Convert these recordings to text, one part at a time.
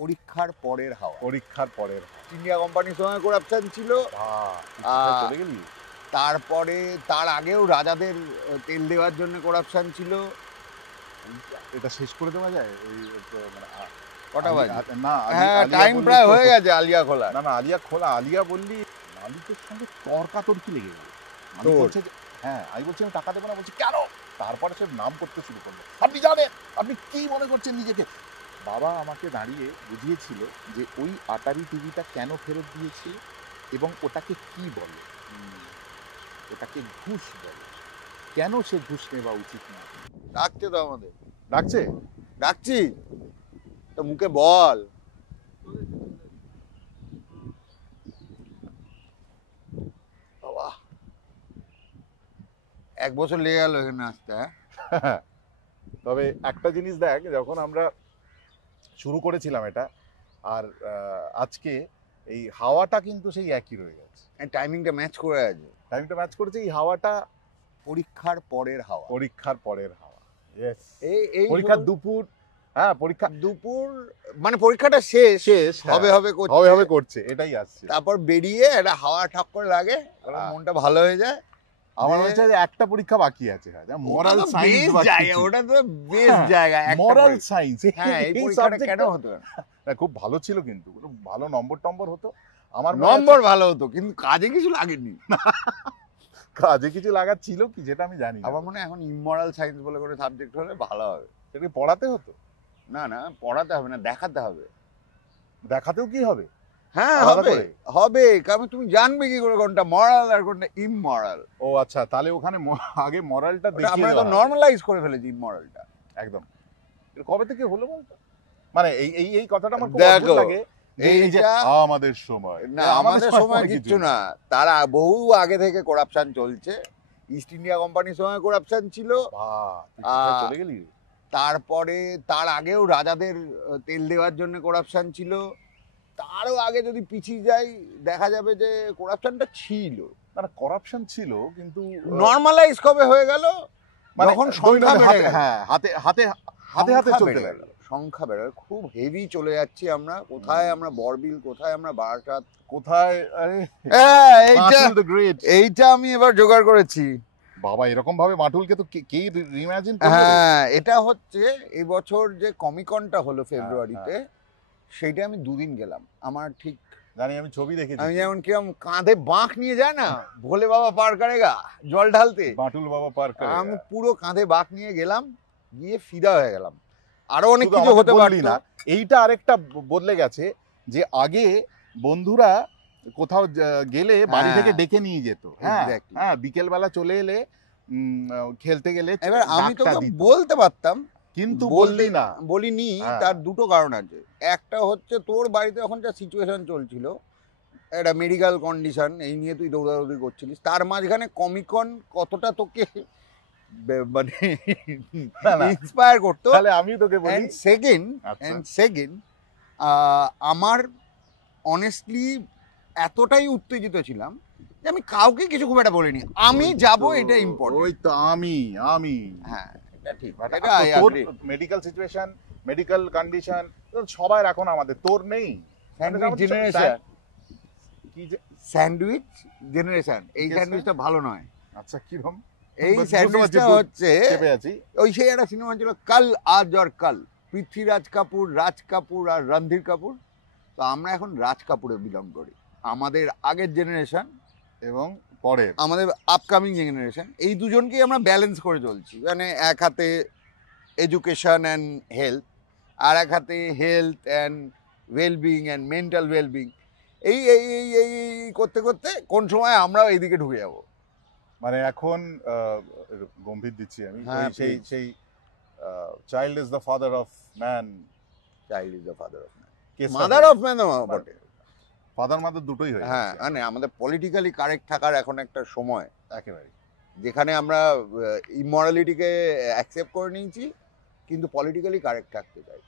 পরীক্ষার পরের হাওয়া। পরীক্ষার পরের ইন্ডিয়া কোম্পানির সময় করাপশন ছিল, চলে গেলি। তারপরে তার আগেও রাজাদের তেল দেওয়ার জন্য করাপশন ছিল। এটা শেষ করে দেওয়া যায়? মানে কটা বাজে? না, হ্যাঁ, টাইম প্রায় হয়ে গেছে আলিয়া খোলা। না না, আলিয়া খোলা। আলিয়া বললি মালিকের সঙ্গে তর্কাতর্কি লেগে গেল। মালিক বলছে যে হ্যাঁ, আমি বলছি আমি টাকা দেবো না, বলছি কেন? তারপরে সে নাম করতে শুরু করলো, আপনি জানেন, আপনি কি মনে করছেন নিজেকে? বাবা আমাকে দাঁড়িয়ে বুঝিয়েছিল যে ওই আটারি টিভিটা কেন ফেরত দিয়েছিল এবং ওটাকে কি বলে, ওটাকে ঘুষ বলে, কেন সে ঘুষ নেওয়া উচিত না। ডাকছে তো আমাদের। ডাকছে? ডাকছি তো, মুখে বল। বাবা, 1 বছর লেগে গেল এখানে আসতে। তবে একটা জিনিস দেখ, যখন আমরা শুরু করেছিলাম এটা আর আজকে, এই হাওয়াটা কিন্তু সেই একই রয়ে গেছে। টাইমিংটা ম্যাচ করে আছে। টাইমটা ম্যাচ করেছে। এই হাওয়াটা পরীক্ষার পরের হাওয়া। পরীক্ষার পরের হাওয়া। ইয়েস, এই পরীক্ষার দুপুর। হ্যাঁ, পরীক্ষা দুপুর মানে পরীক্ষাটা শেষ হবে হবে করছে, এটাই আসছে। তারপর বেরিয়ে একটা হাওয়া ঠাক করে লাগে, মনটা ভালো হয়ে যায়। আমার মনে হচ্ছে যে একটা পরীক্ষা বাকি আছে। মোরাল সায়েন্স জায়গা, ওটা তো বেস্ট জায়গা। মোরাল সায়েন্স, হ্যাঁ, এই পরীক্ষাটা কেন হতো? খুব ভালো ছিল, কিন্তু ভালো নম্বর হতো। আমার নম্বর ভালো হতো, কিন্তু কাজে কিছু লাগেনি। কাজে কিছু লাগার ছিল কি, যেটা আমি জানি। আমার মনে হয় এখন ইমোরাল সায়েন্স বলে করে সাবজেক্ট হলে ভালো হবে। সেটাকে পড়াতে হতো? না না, পড়াতে হবে না, দেখাতে হবে। দেখাতেও কি হবে? হ্যাঁ, হবে কারণ তুমি জানবে কি করে কোনটা মরাল আর কোনটা ইমমরাল। ও আচ্ছা, তাহলে ওখানে আগে মরালটা দেখিয়ে আমরা তো নরমালাইজ করে ফেলেছি ইমমরালটা। একদম। কবে থেকে হলো বলতো? মানে এই কথাটা আমার খুব অদ্ভুত লাগে। এই যে আমাদের সময়, না আমাদের সময় কিচ্ছু না, তারা বহু আগে থেকে করাপশন চলছে। ইস্ট ইন্ডিয়া কোম্পানির সময় করাপশন ছিল, চলে গেলি। তারপরে তার আগেও রাজাদের তেল দেওয়ার জন্য করাপশন ছিল, তারও আগে যদি পিছিয়ে যাই দেখা যাবে যে করাপশনটা ছিল। না, করাপশন ছিল, কিন্তু নরমালাইজ কবে হয়ে গেল? যখন সংখ্যা বেড়ে গেল। হ্যাঁ, হাতে চলতে গেল, সংখ্যা বেড়ে গেল। খুব হেভি চলে যাচ্ছি আমরা। কোথায় আমরা বরবিল, কোথায় আমরা বারাসাত, কোথায় এইটা আমি এবার জোগাড় করেছি। বাবা, এরকম ভাবে মাটুলকে তো কে রিইমাজিন করবে? হ্যাঁ, এটা হচ্ছে এই বছর যে কমিকনটা হলো ফেব্রুয়ারিতে, সেইটা আমি 2 দিন গেলাম। আমার ঠিক জানি, আমি ছবি দেখেছি। আমি যেমন কিরম কাঁধে বাঁক নিয়ে যায় না, ভোলে বাবা পার করেগা জল ঢালতে, বাটুল বাবা পার করে, আমি পুরো কাঁধে বাঁক নিয়ে গেলাম, গিয়ে ফিদা হয়ে গেলাম। আরো অনেক কিছু হতে পারলি না। এইটা আরেকটা বদলে গেছে, যে আগে বন্ধুরা কোথাও গেলে বাড়ি থেকে ডেকে নিয়ে যেত। হ্যাঁ, বিকেল বেলা চলে এলে খেলতে গেলে এবার আমি তোকে বলতে পারতাম, কিন্তু বলিনি। তার দুটো কারণ আছে। একটা হচ্ছে তোর বাড়িতে এখন যা সিচুয়েশন চলছিল, একটা মেডিকেল কন্ডিশন, এই নিয়ে তুই দৌড়াদৌড়ি করছিলিস, তার মাঝখানে কমিকন কতটা তোকে মানে ইন্সপায়ার করতো। তাহলে আমি তোকে বলি, সেকেন্ড আমার অনেস্টলি এতটাই উত্তেজিত ছিলাম যে আমি কাউকে কিছু খুব একটা বলিনি। আমি যাব, এটা ইম্পর্টেন্ট। ওই তো আমি হ্যাঁ, এটা ঠিক। মেডিকেল সিচুয়েশন, মেডিকেল কন্ডিশন সবাই এখন আমাদের, তোর নেই। স্যান্ডউইচ জেনারেশন, এই স্যান্ডউইচটা ভালো নয়। আচ্ছা, কিরকম? এই স্যান্ডউইচটা হচ্ছে ওই সেই একটা সিনেমা ছিল কাল আজ আর কাল, পৃথ্বীরাজ কাপুর, রাজ কাপুর আর রণধীর কাপুর। তো আমরা এখন রাজ কাপুরে বিলং করি। আমাদের আগের জেনারেশন এবং পরের আমাদের আপকামিং জেনারেশন, এই দুজনকেই আমরা ব্যালেন্স করে চলছি। মানে এক হাতে এডুকেশন অ্যান্ড হেলথ, আর এক হাতে health and wellbeing and mental wellbeing. এই এই এই এই করতে করতে কোন সময় আমরাও এইদিকে ঢুকে যাব। মানে এখন গম্ভীর দিচ্ছি আমি, সেই child is the father of man, child is the father of man, mother of man বটে। ফাদার মাদার দুটোই হয়। হ্যাঁ, মানে আমাদের পলিটিক্যালি কারেক্ট থাকার এখন একটা সময়, একেবারে, যেখানে আমরা ইমরালিটিকে অ্যাকসেপ্ট করে নিয়েছি, কিন্তু পলিটিক্যালি কারেক্ট থাকতে চাই।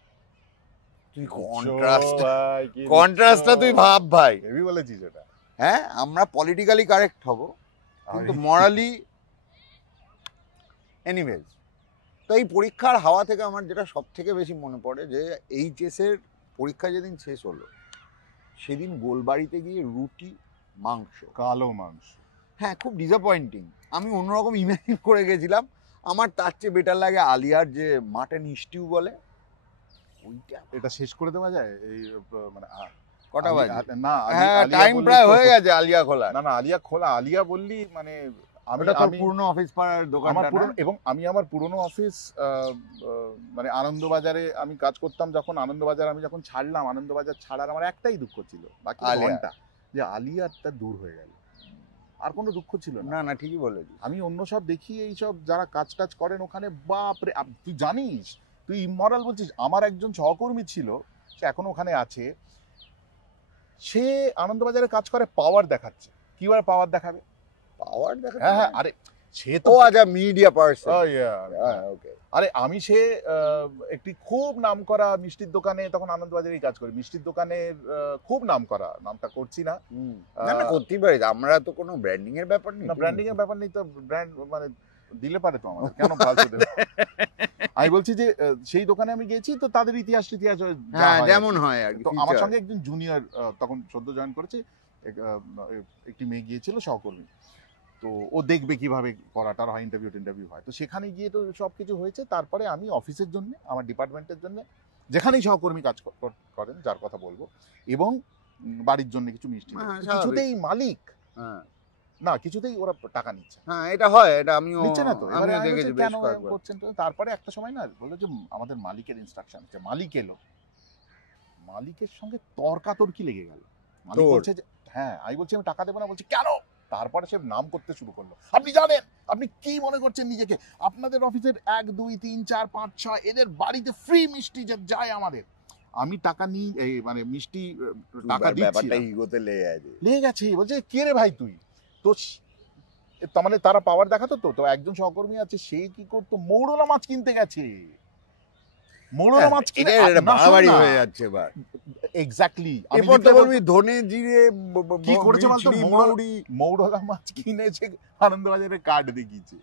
তুই কন্ট্রাস্টটা তুই ভাব ভাই, হেভি বলেছিস এটা। হ্যাঁ, আমরা পলিটিক্যালি কারেক্ট হব, কিন্তু মরালি এনিওয়েজ। তো এই পরীক্ষার হাওয়া থেকে আমার যেটা সব থেকে বেশি মনে পড়ে, যে এইচএস এর পরীক্ষা যেদিন শেষ হলো সেদিন গোলবাড়িতে গিয়ে রুটি মাংস, কালো মাংস। হ্যাঁ খুব ডিসঅ্যাপয়েন্টিং। আমি অন্যরকম ইমাজিন করে গেছিলাম। আমার তার চেয়ে বেটার লাগে আলিয়ার যে মাটন স্টিউ বলে ওইটা। এটা শেষ করে দেওয়া যায় এই মানে কটা বাজে? না হ্যাঁ আলিয়া টাইম বললি প্রায় তো- হয়ে গেছে আলিয়া খোলা। না না আলিয়া খোলা, আলিয়া বললি মানে আমি ওটা তোর আমি পুরনো অফিস পাড়ার আমার দোকানটা না? পুরনো, এবং আমি আমার পুরনো অফিস মানে আনন্দবাজারে আমি কাজ করতাম, যখন আনন্দবাজার আমি যখন ছাড়লাম, আনন্দবাজার ছাড়ার আমার একটাই দুঃখ ছিল, বাকি আলিয়া। ঘন্টা, যে আলিয়ারটা দূর হয়ে গেল। আর কোনো দুঃখ ছিল না। না না ঠিকই বলেছিস। আমি অন্য সব দেখি, এই সব যারা কাজ টাজ করেন ওখানে, বাপরে তুই জানিস, তুই ইমরাল বলছিস, আমার একজন সহকর্মী ছিল, সে এখন ওখানে আছে, সে আনন্দবাজারে কাজ করে, পাওয়ার দেখাচ্ছে। কি বার পাওয়ার দেখাবে? পাওয়ার দেখা। হ্যাঁ হ্যাঁ, আরে সে তো ও আচ্ছা মিডিয়া পার্সন। ওকে। আরে আমি সে একটি খুব নামকরা মিষ্টির দোকানে, তখন আনন্দবাজারেই কাজ করি, মিষ্টির দোকানের খুব নামকরা, নামটা করছি না। না না করতেই পারি, আমরা তো কোনো ব্র্যান্ডিং এর ব্যাপার নেই। না ব্র্যান্ডিং এর ব্যাপার নেই তো, ব্র্যান্ড মানে দিলে পারে তো আমাদের, কেন ফালতু দেবে? আমি বলছি যে সেই দোকানে আমি গেছি, তো তাদের ইতিহাস যা হ্যাঁ হয় যেমন হয় আর কি। তো আমার সঙ্গে একজন জুনিয়র তখন সদ্য জয়েন করেছে, একটি মেয়ে গিয়েছিল সহকর্মী, তো ও দেখবে কিভাবে করাটা হয়, ইন্টারভিউ হয়, তো সেখানে গিয়ে তো সবকিছু হয়েছে। তারপরে আমি অফিসের জন্য, আমার ডিপার্টমেন্টের জন্য, যেখানেই সহকর্মী কাজ করেন, যার কথা বলবো, এবং বাড়ির জন্য কিছু মিষ্টি, হ্যাঁ, কিছুতেই মালিক হ্যাঁ না, কিছুতেই ওরা টাকা নিচ্ছে হ্যাঁ এটা হয়, এটা আমিও নিচ্ছে না তো। এবারে আমিও আমি দেখেছি বলছি, বেশ কেন কয়েকবার। করছেন তো? তারপরে একটা সময় না বললো যে আমাদের মালিকের ইনস্ট্রাকশন আছে, মালিক এলো, মালিকের সঙ্গে তর্কাতর্কি লেগে গেল। মালিক তোর? বলছে যে হ্যাঁ, আমি বলছি আমি টাকা দেবো না, বলছি কেন? তারপরে সে নাম করতে শুরু করলো, আপনি জানেন, আপনি কি মনে করছেন নিজেকে, আপনাদের অফিসের 1 2 3 4 5 6 এদের বাড়িতে ফ্রি মিষ্টি যায় আমাদের, আমি টাকা নিই, এই মানে মিষ্টি টাকা দিচ্ছি ব্যাপারটা না। ইগোতে লেগে আছে। লেগে গেছে, বলছে কে রে ভাই তুই? তো তার মানে তারা পাওয়ার দেখাতো, তো একজন সহকর্মী আছে, সে কি করতো, মৌরলা মাছ কিনতে গেছে, মৌরলা মাছ কিনে, এটা বাড়াবাড়ি হয়ে যাচ্ছে এবার। এক্স্যাক্টলি। এরপর তো বলবি ধনে জিরে কি করেছে বলতো, মিছরি, মৌরলা মৌরি। মৌরলা মাছ কিনেছে, আনন্দবাজারে কার্ড দেখিয়েছে।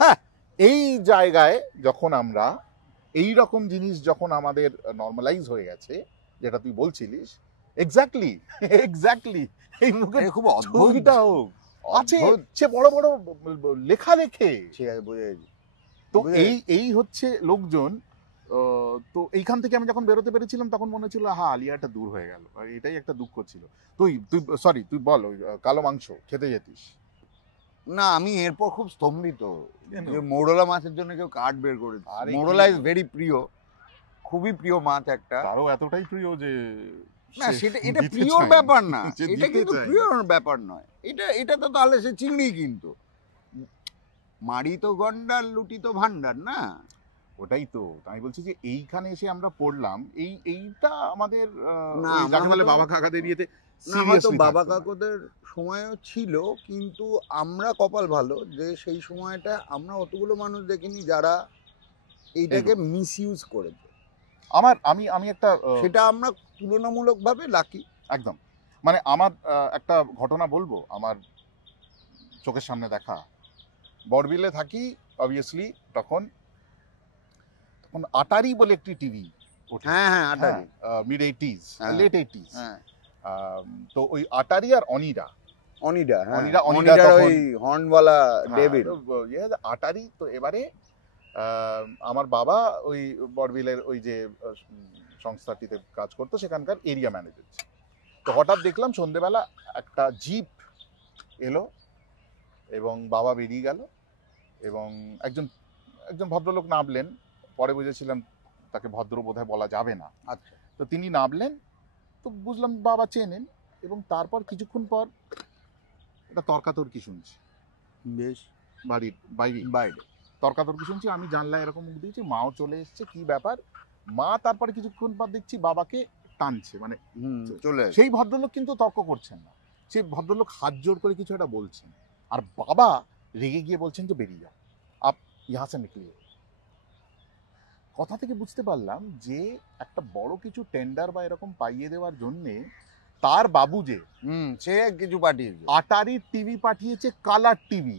হ্যাঁ, এই জায়গায় যখন আমরা এই রকম জিনিস যখন আমাদের নর্মালাইজ হয়ে গেছে, যেটা তুই বলছিলিস, এক্স্যাক্টলি এই মুখে খুব ছবিটা হোক আছে, অদ্ভুত। সে বড় বড় লেখা লেখে। ঠিক আছে বুঝে গেছি। তো বুঝে এই হচ্ছে লোকজন। তো এইখান থেকে আমি যখন বেরোতে পেরেছিলাম, তখন মনে হচ্ছিল হ্যাঁ আলিয়াটা দূর হয়ে গেল, আর এটাই একটা দুঃখ ছিল। তুই সরি তুই বল, ওই কালো মাংস খেতে যেতিস? না আমি এরপর খুব স্তম্ভিত কেন? যে মৌরলা মাছের জন্য কেউ কার্ড বের করেছে। আরে মৌরলা কি? ইজ ভেরি প্রিয়, খুবই প্রিয় মাছ একটা। তারও এতটাই প্রিয় যে না সে সেটা, এটা দিতে প্রিয়র চায়নি। ব্যাপার না, সে এটা দিতে কিন্তু চায়নি। প্রিয়র ব্যাপার নয়। এটা তো তাহলে সে চিংড়ি, কিন্তু মারি তো গন্ডার, লুটি তো ভান্ডার না। ওটাই তো আমি বলছি, যে এইখানে এসে আমরা পড়লাম, এইটা আমাদের না, ওই আমরা যাকে বলে হয়তো- বাবা কাকাদের ইয়েতে না হয়তো seriously বাবা থাকতো না। কাকুদের সময়ও ছিল, কিন্তু আমরা কপাল ভালো যে সেই সময়টা আমরা অতগুলো মানুষ দেখিনি যারা এইটাকে মিসইউজ করেছে। আমি একটা সেটা আমরা তুলনামূলকভাবে লাকি। একদম, মানে আমার একটা ঘটনা বলবো, আমার চোখের সামনে দেখা। বড়বিলে থাকি অবভিয়াসলি, তখন আটারি বলে একটি টিভি ওঠে, হ্যাঁ হ্যাঁ আটারি। মিড 80s হ্যাঁ। Late 80s। হ্যাঁ তো ওই আটারি আর অনিডা, অনিডা, হ্যাঁ অনিডা অনিডার তখন- ওই হর্নওয়ালা হ্যাঁ, ডেভিড। তো আটারি। তো এবারে আমার বাবা ওই বড়বিলের ওই যে সংস্থাটিতে কাজ করতো, সেখানকার এরিয়া ম্যানেজার। তো হঠাৎ দেখলাম সন্ধেবেলা একটা জিপ এলো, এবং বাবা বেরিয়ে গেল, এবং একজন ভদ্রলোক নামলেন। পরে বুঝেছিলাম তাকে ভদ্র বোধহয় বলা যাবে না। আচ্ছা। তো তিনি নামলেন, তো বুঝলাম বাবা চেনেন, এবং তারপর কিছুক্ষণ পর একটা তর্কাতর্কি শুনছি বেশ বাড়ির বাইরে। তর্কাতর্কি শুনছি, আমি জানলায় এরকম মুখ দিয়েছি, মাও চলে এসছে, কি ব্যাপার? মা তারপরে কিছুক্ষণ পর দেখছি বাবাকে টানছে, মানে চলে আসে। সেই ভদ্রলোক কিন্তু তর্ক করছেন না, সেই ভদ্রলোক হাত জোর করে কিছু একটা বলছেন, আর বাবা রেগে গিয়ে বলছেন যে বেরিয়ে যাও, আপ ইহা সে নিকলিয়ে। কথা থেকে বুঝতে পারলাম যে একটা বড় কিছু টেন্ডার বা এরকম পাইয়ে দেওয়ার জন্যে তার বাবু যে সে কিছু পাঠিয়েছে। আটারির টিভি পাঠিয়েছে, কালার টিভি।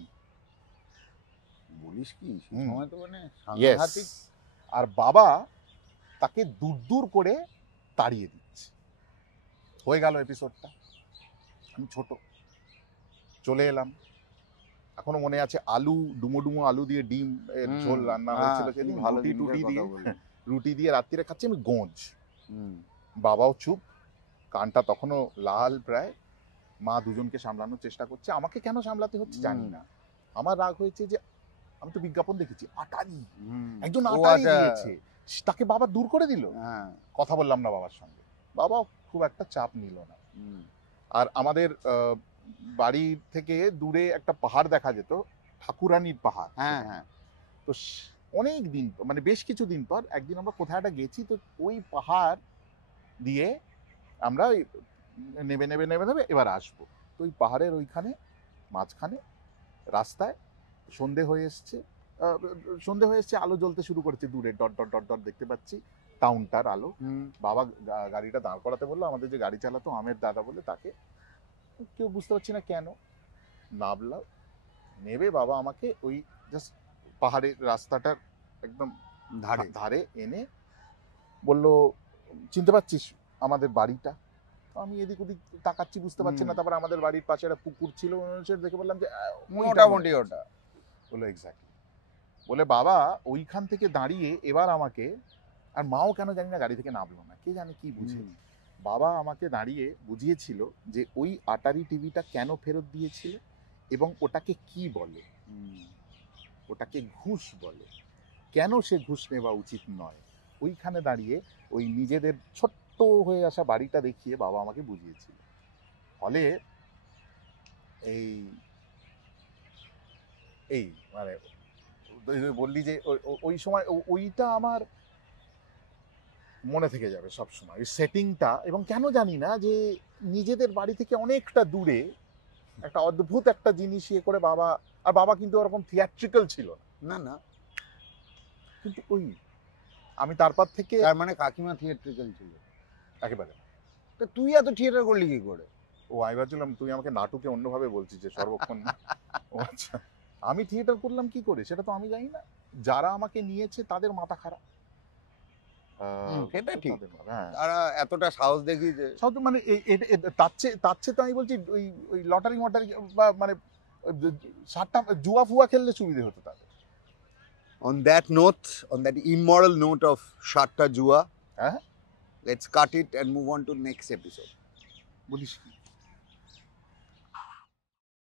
বলিস কি, সেই হুম। সময় তো মানে Yes. সাংঘাতিক। আর বাবা তাকে দূর দূর করে তাড়িয়ে দিচ্ছে। হয়ে গেল এপিসোডটা, আমি ছোট চলে এলাম। এখনো মনে আছে আলু, ডুমো ডুমো আলু দিয়ে ডিম এর ঝোল রান্না হয়েছিল সেদিন, ভালো রুটি জিনিসের টুটি কথা দিয়ে, বললেন। রুটি দিয়ে রাত্রিরে খাচ্ছি আমি গোঁজ। হুম, বাবাও চুপ, কানটা তখনও লাল প্রায়। মা দুজনকে সামলানোর চেষ্টা করছে, আমাকে কেন সামলাতে হচ্ছে জানি না। আমার রাগ হয়েছে যে আমি তো বিজ্ঞাপন দেখেছি, আটারি, হুম। একজন ও আটারি আচ্ছা। দিয়েছে, তাকে বাবা দূর করে দিল। হ্যাঁ, কথা বললাম না বাবার সঙ্গে, বাবাও খুব একটা চাপ নিল না। হুম, আর আমাদের বাড়ি থেকে দূরে একটা পাহাড় দেখা যেত, ঠাকুরানীর পাহাড়। হ্যাঁ, হ্যাঁ। তো অনেক দিন, মানে বেশ কিছু দিন পর একদিন আমরা কোথায় একটা গেছি, তো ওই পাহাড় দিয়ে আমরা ওই নেবে নেবে নেবে নেবে এবার আসবো। তো ওই পাহাড়ের ওইখানে মাঝখানে রাস্তায় সন্ধে হয়ে এসছে, সন্ধে হয়ে এসছে, আলো জ্বলতে শুরু করেছে দূরে, ডট ডট ডট ডট দেখতে পাচ্ছি টাউনটার আলো। হুম, বাবা গাড়িটা দাঁড় করাতে বললো, আমাদের যে গাড়ি চালাতো আমের দাদা বলে তাকে, কেউ বুঝতে পারছি না কেন, নামলাম, নেবে বাবা আমাকে ওই জাস্ট পাহাড়ের রাস্তাটার একদম ধারে। ধারে এনে বলল, চিনতে পারছিস আমাদের বাড়িটা? তো আমি এদিক ওদিক তাকাচ্ছি, বুঝতে পারছি না। তারপর আমাদের বাড়ির পাশে একটা পুকুর ছিল, সেটা দেখে বললাম যে ওইটা মনে মোটামুটি হচ্ছে। ওটা। বললো এক্স্যাক্টলি। বলে বাবা ওইখান থেকে দাঁড়িয়ে এবার আমাকে, আর মাও কেন জানি না গাড়ি থেকে নামলো না, কে জানে কি বুঝে, হুম, বাবা আমাকে দাঁড়িয়ে বুঝিয়েছিল যে ওই আটারি টিভিটা কেন ফেরত দিয়েছিল এবং ওটাকে কি বলে, হুম, ওটাকে ঘুষ বলে, কেন সে ঘুষ নেওয়া উচিত নয়। ওইখানে দাঁড়িয়ে ওই নিজেদের ছোট্ট হয়ে আসা বাড়িটা দেখিয়ে বাবা আমাকে বুঝিয়েছিল। ফলে এই এই মানে তুই যে বললি যে ওই সময় ওইটা আমার মনে থেকে যাবে সব সময়, ওই সেটিংটা। এবং কেন জানি না যে নিজেদের বাড়ি থেকে অনেকটা দূরে একটা অদ্ভুত একটা জিনিস ইয়ে করে বাবা, আর বাবা কিন্তু ওরকম থিয়েট্রিক্যাল ছিল না, না না, কিন্তু ওই আমি তারপর থেকে তার মানে কাকিমা থিয়েট্রিক্যাল ছিল। একেবারে। তা তুই এত থিয়েটার করলি কি করে? ও আমি ভাবছিলাম তুই আমাকে নাটকে অন্যভাবে বলছিস যে সর্বক্ষণ। ও আচ্ছা, আমি থিয়েটার করলাম কি করে সেটা তো আমি জানি না, যারা আমাকে নিয়েছে তাদের মাথা খারাপ। সেটা ঠিক। হ্যাঁ, তারা এতটা সাহস দেখিয়েছে। সব মানে তার চেয়ে তো আমি বলছি ওই ওই লটারি মটারি বা মানে সাতটা জুয়া ফুয়া খেললে সুবিধে হতো তাদের। On that note, on that immoral note of Shatta Jua, হ্যাঁ, let's cut it and move on to next episode. বলিস কি?